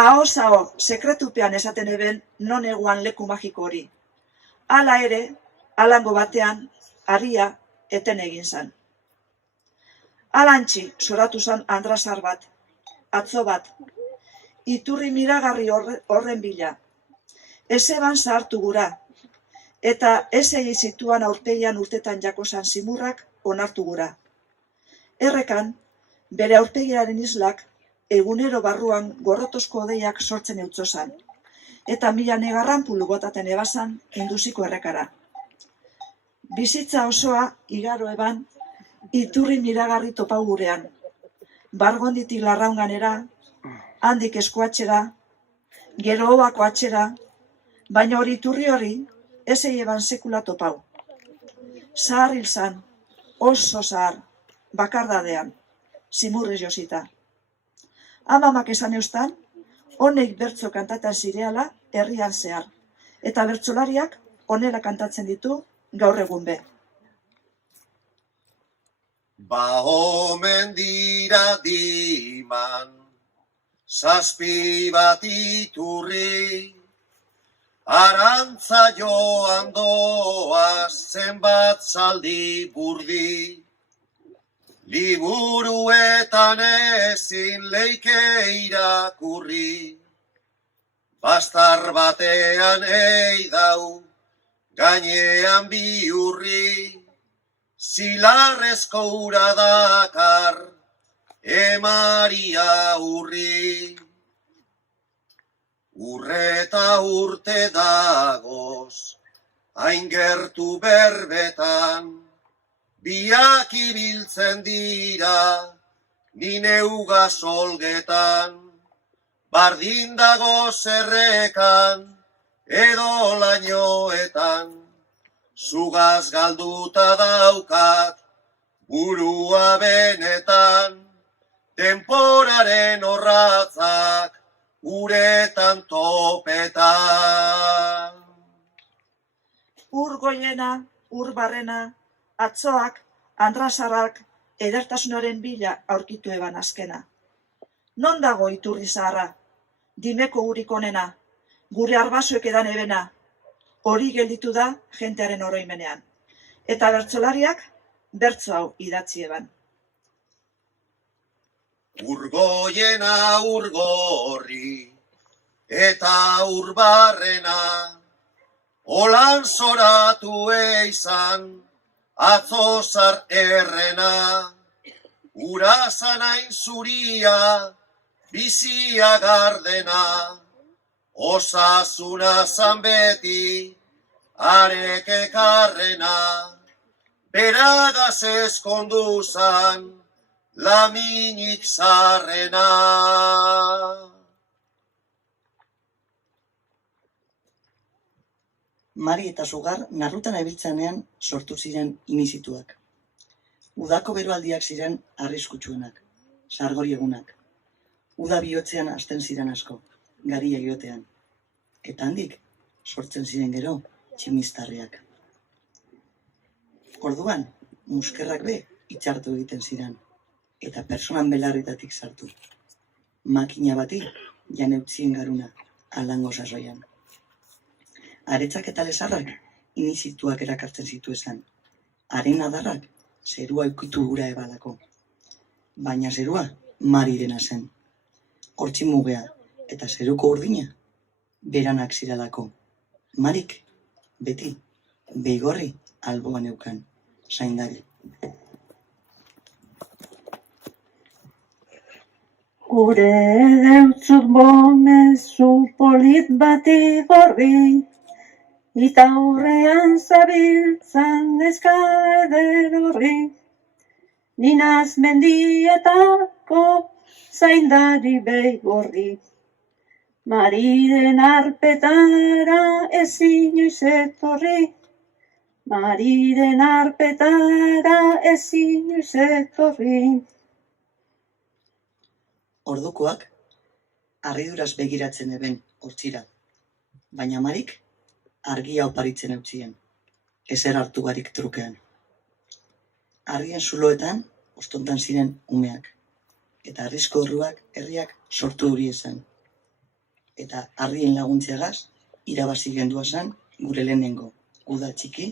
Ahoz aho, sekretupean esaten eben non eguan leku magiko hori. Hala ere, alango batean, haria eten egin zan. Alantxi, soratu zan andrasar bat, atzo bat, iturri miragarri horren bila. Ezeban zahartu gura, eta ez egi zituan aurpegian urtetan jako zan zimurrak onartu gura. Errekan, bere aurpegiaren islak, egunero barruan gorrotozko odeiak sortzen eutzozan, eta mila negarran pulu botaten ebazan induziko errekara. Bizitza osoa igaro eban iturri miragarri topau gurean, bargonditik larraunganera, handik eskuatxera, gero obako atxera, baina hori iturri hori ez eban sekula topau. Zahar hil zan, oso zahar, bakardadean, zimurrez josita. Amamak esan eustan, honek bertzo kantatan zireala herrian zehar, eta bertsolariak honela kantatzen ditu gaur egun be. Ba omen dira diman, zazpi bat iturri, arantza joan doa zenbat zaldi burdi, liburuetan ezin leike irakurri, bastar batean eidau, gainean biurri, zilarrezko ura dakar, emaria urri. Urreta urte dagoz, hain gertu berbetan, biak ibiltzen dira, nine ugazolgetan, bardin dagoz errekan, edo lainoetan, zugaz galduta daukat, burua benetan, temporaren orratzak, uretan topetan. Ur goiena, ur barrena, atzoak, andrasarrak, edertasunaren bila aurkitu eban azkena. Non dago iturri zaharra, dimeko urik onena, gure arbasoek edan ebena, hori gelditu da jentearen oroimenean. Eta bertsolariak bertso hau idatzi eban. Urgoiena urgorri, eta urbarrena, holan zoratu eizan, atzozar errena, urazan hain zuria, bizia gardena, osasuna zan beti, arek ekarrena, beragaz eskondu zan, laminik zarrena. Mari eta Sugar narrutan abiltzanean sortu ziren inizituak. Udako beroaldiak ziren arriskutsuenak, sargori egunak. Uda bihotzean hasten ziren asko, garia jotean. Eta handik sortzen ziren gero tximistarriak. Orduan, muskerrak be itxartu egiten ziren, eta personan belarritatik sartu. Makina bati janeutzien garuna, alango sasoian. Aretzak eta lesarrak inizituak erakartzen zituezan. Haren adarrak zerua ukitu gura ebalako. Baina zerua Marirena zen. Hortzi mugea eta zeruko urdina beranak ziralako. Marik beti beigorri alboan eukan, zaindari. Gure deutzut bomezu polit bati gorri, eta aurrean zabiltzan neska eder horri, ninaz mendietako zaindari beigorri. Mariren arpetara ezin inoiz etorri, Mariren arpetara ezin inoiz etorri. Ordukoak harriduraz begiratzen eben hortzira, baina Marik argia oparitzen eutzien, ezer hartu barik trukean. Argien zuloetan ostontan ziren umeak, eta arrizko orruak herriak sortu hori esan. eta harrien laguntzeagaz irabazi genduazan gure lehenengo uda txiki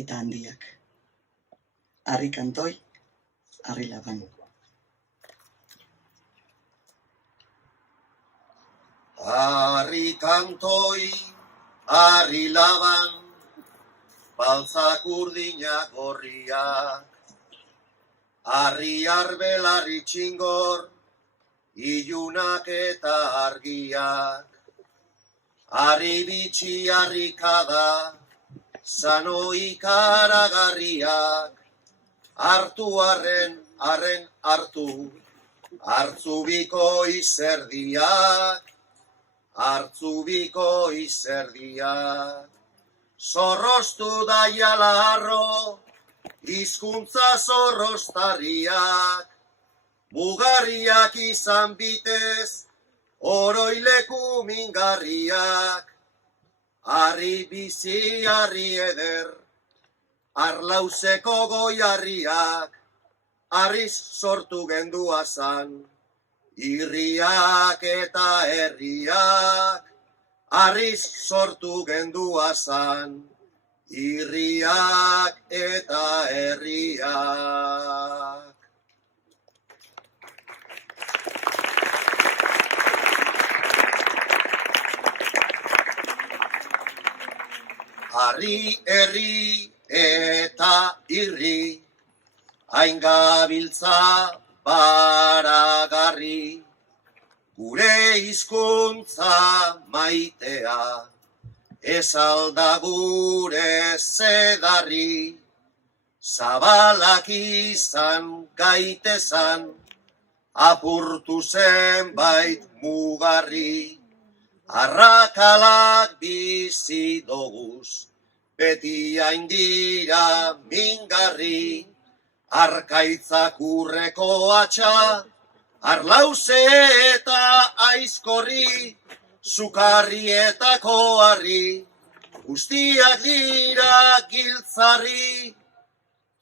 eta handiak. Harri kantoi, harri laban. Harri kantoi, harri laban, baltzak urdinak gorriak, harri arbel, harri txingor, ilunak eta argiak, harri bitxi, harri kada, zano ikaragarriak, hartu harren hartu, hartzubiko izerdiak, hartzubiko izerdiak. Zorroztu daiala harro, hizkuntza zorroztarriak, mugarriak izan bitez, oroileku mingarriak, harri bizi, harri eder, arlauzeko goiarriak, harriz sortu genduazan, irriak eta herriak, harriz sortu genduazan, irriak eta herriak. Harri, herri eta irri, hain gabiltza baragarri, gure hizkuntza maitea, ez alda gure zedarri, zabalak izan gaitezan, apurtu zenbait mugarri, arrakalak bizi doguz, beti hain dira mingarri, arkaitzak urreko atxa, arlauze eta aizkorri, sukarrietako harri, guztiak dira giltzarri,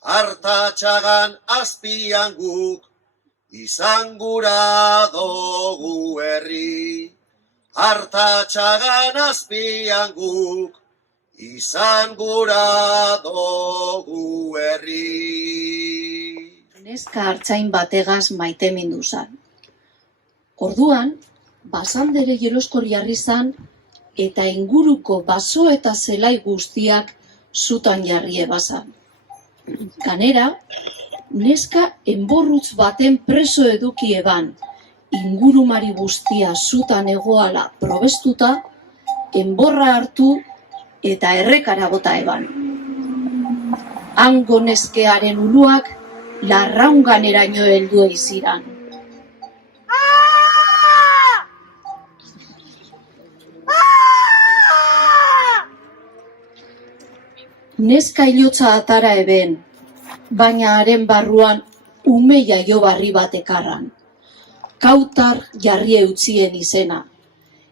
hartatxagan azpian guk, izan gura dogu herri. Hartatxagan azpian guk, izan gura dogu herri. Neska hartzain bategaz maite mindu zan. Orduan, basandere jeloskorri harri zan, eta inguruko baso eta zelai guztiak zutan jarri ebazan. Ganera, neska enborrutz baten preso eduki eban, ingurumari guztia zutan egoala probestuta, enborra hartu eta errekara bota eban. Hango neskearen uluak larraunganeraino heldu eiziran. Neska hilotza atara eben, baina haren barruan ume jaio barri bat ekarran. Kautar jarri eutzien izena,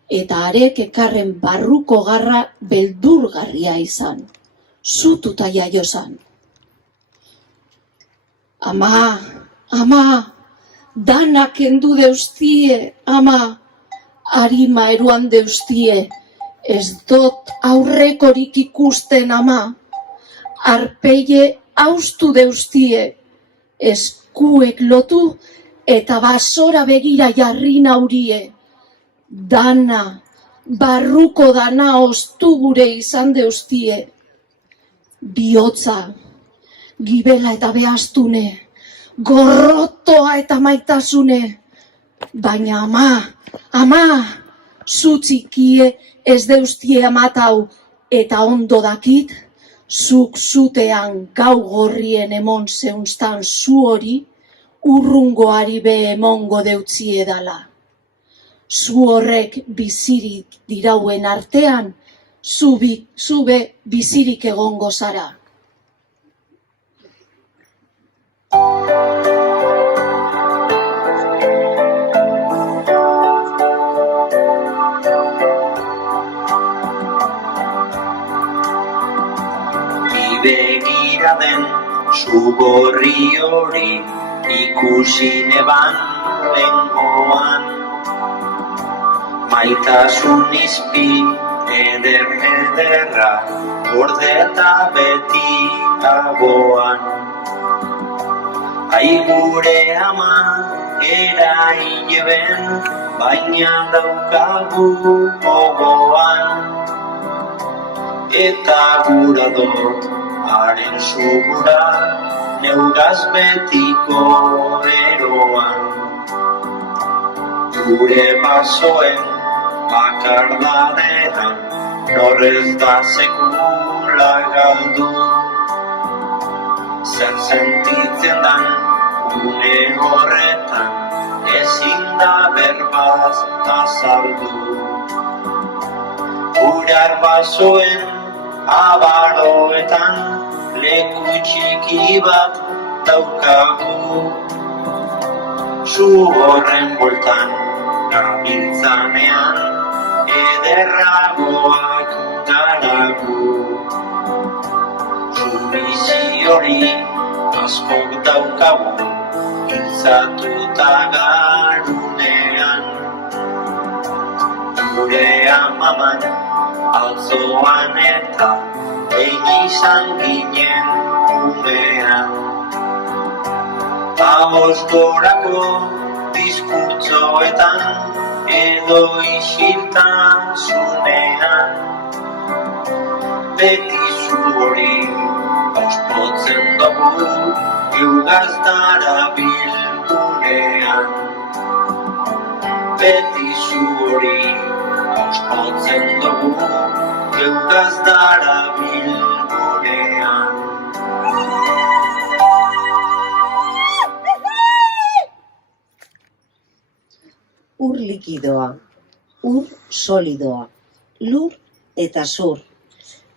eta arek ekarren barruko garra beldurgarria izan, zututa jaio zan. Ama, ama, danak kendu deustie, ama, harima eruan deustie, ez dot aurrekorik ikusten, ama, arpeie haustu deustie, eskuek lotu, eta basora begira jarri naurie, dana, barruko dana ostu gure izan deustie, bihotza, gibela eta behastune, gorrotoa eta maitasune, baina ama, zutzikie ez deustie amatau, eta ondo dakit, zuk zutean gau gorrien emon zeunstan zu hori, urrungoari be emongo deutzie dala. Zu horrek bizirik dirauen artean, zube bizirik egongo zara. Begira den zugorri hori ikusi neban lengoan, Maitasun izpi ederra, gordeta beti dagoan. Ai gure ama eraileben, baina daukagu gogoan. Eta gura dut haren zugura, neugaz betiko eroan. Gure basoen bakardadean, norrez da sekula galdu. Zer sentitzen dan une horretan, ezin da berbaz azaldu. Gure arbasoen abaroetan, leku txiki bat daukagu. Zu horren bueltan gabiltzanean, ederragoak garagu. Zu bizi hori askok daukagu, hiltzatuta garunean. Gure amaman altzoan eta egin izan ginen umean. Ahoz gorako diskurtsoetan edo isiltasunean. Beti zu hori ospotzen dugu geugaz darabilgunean. Beti zu hori ospotzen dugu geugaz darabilgunean. Ur likidoa, ur solidoa, lur eta zur.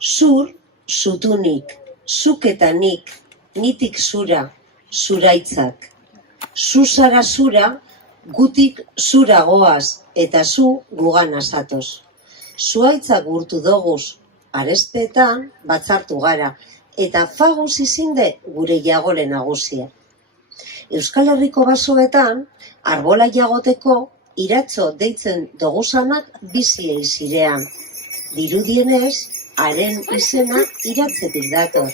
Zur, zutunik, zuk eta nik, nitik zura, zuraitzak. Zu zara zura, gutik zura goaz, eta zu gugan azatoz. Zuaitzak gurtu doguz, arespetan batzartu gara, eta faguz izinde gure jagole nagusia. Euskal Herriko basoetan, arbola jagoteko, iratzo deitzen doguzanak bizi eizirean. Dirudienez, haren izena iratzetik dator.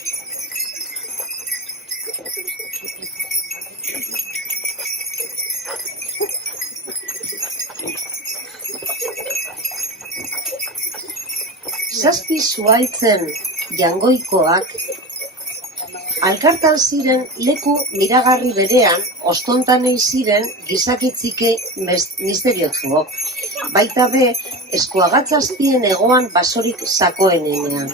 Zazpi zuaitzen jangoikoak alkartan ziren leku miragarri berean, ostontanei ziren gizakitzike misteriotzuok. Baita be, eskuagatzazpien egoan basorik sakoenenean.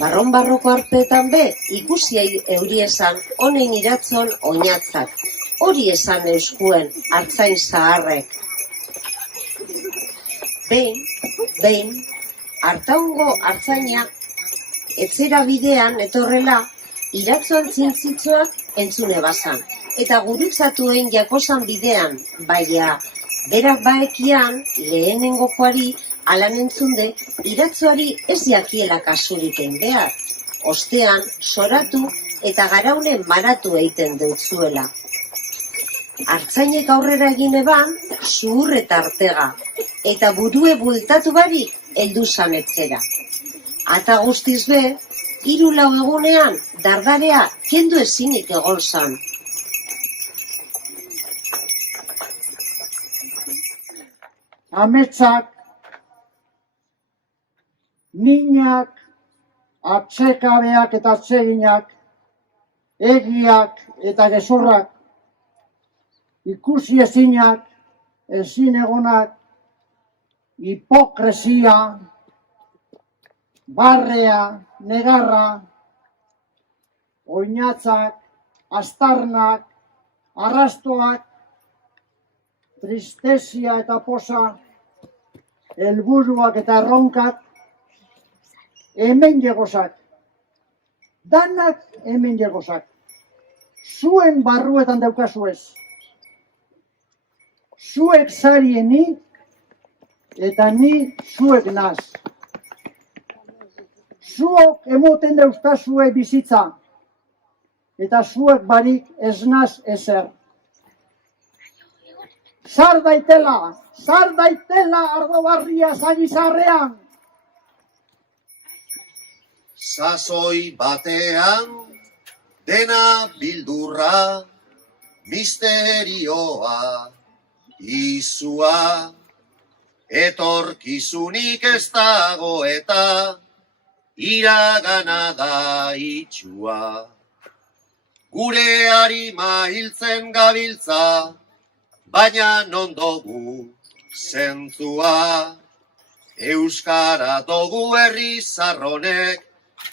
Barron-barroko arpetan be, ikusi euri esan honen iratzon oinatzak. Hori esan euskuen artzain zaharrek. Behin, hartaungo artzaina etzera bidean etorrela, iratzoan zintzitzoak entzune bazan, eta gurutzatuen jakosan bidean, baina berak baekian lehenengokoari alan entzunde iratzoari ez jakiela kasuriken behar. Ostean, soratu eta garaunen maratu egiten dutzuela. Artzainek aurrera egin eban, zuhur eta artega, eta burue bueltatu barik heldu zanetzera. Ata guztiz be, 3-4 egunean, dardarea kendu ezinik egon zan. Ametsak, minak, atsekabeak eta atseginak, egiak eta gezurrak, ikusi ezinak, ezin egonak, hipokresia, barrea, negarra, oinatzak, astarnak, arrastoak, tristesia eta posa, helburuak eta erronkak, hemen jegozak. Danak hemen jegozak. Zuen barruetan daukazuez. Zuek zarienik eta ni zuek naz. Zuok emoten dauzkazue bizitza, eta zuek barik ez naz ezer. Sar daitela ardo barria zagizarrean. Sasoi batean, dena bildurra, misterioa, izua, etorkizunik ez dago eta iragana da itxua. Gure harima hiltzen gabiltza, baina non dugu zentzua. Euskara dugu herri zarronek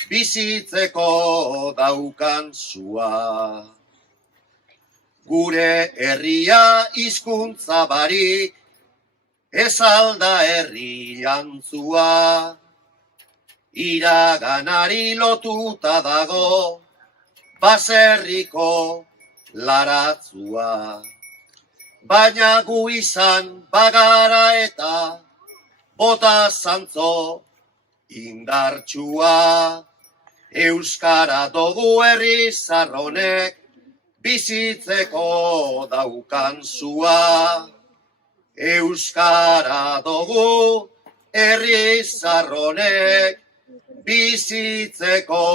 bizitzeko daukan zua. Gure herria hizkuntza barik, ez alda herri jantzua. Iraganari lotuta dago, baserriko laratzua. Baina gu izan bagara eta bota zantzo indartsua. Euskara dugu herri zarronek bizitzeko daukan zua. Euskara dugu herri zarronek bizitzeko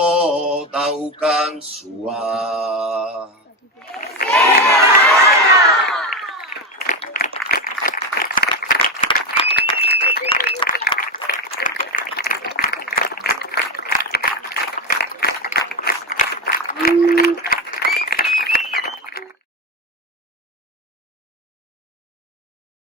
daukan zua.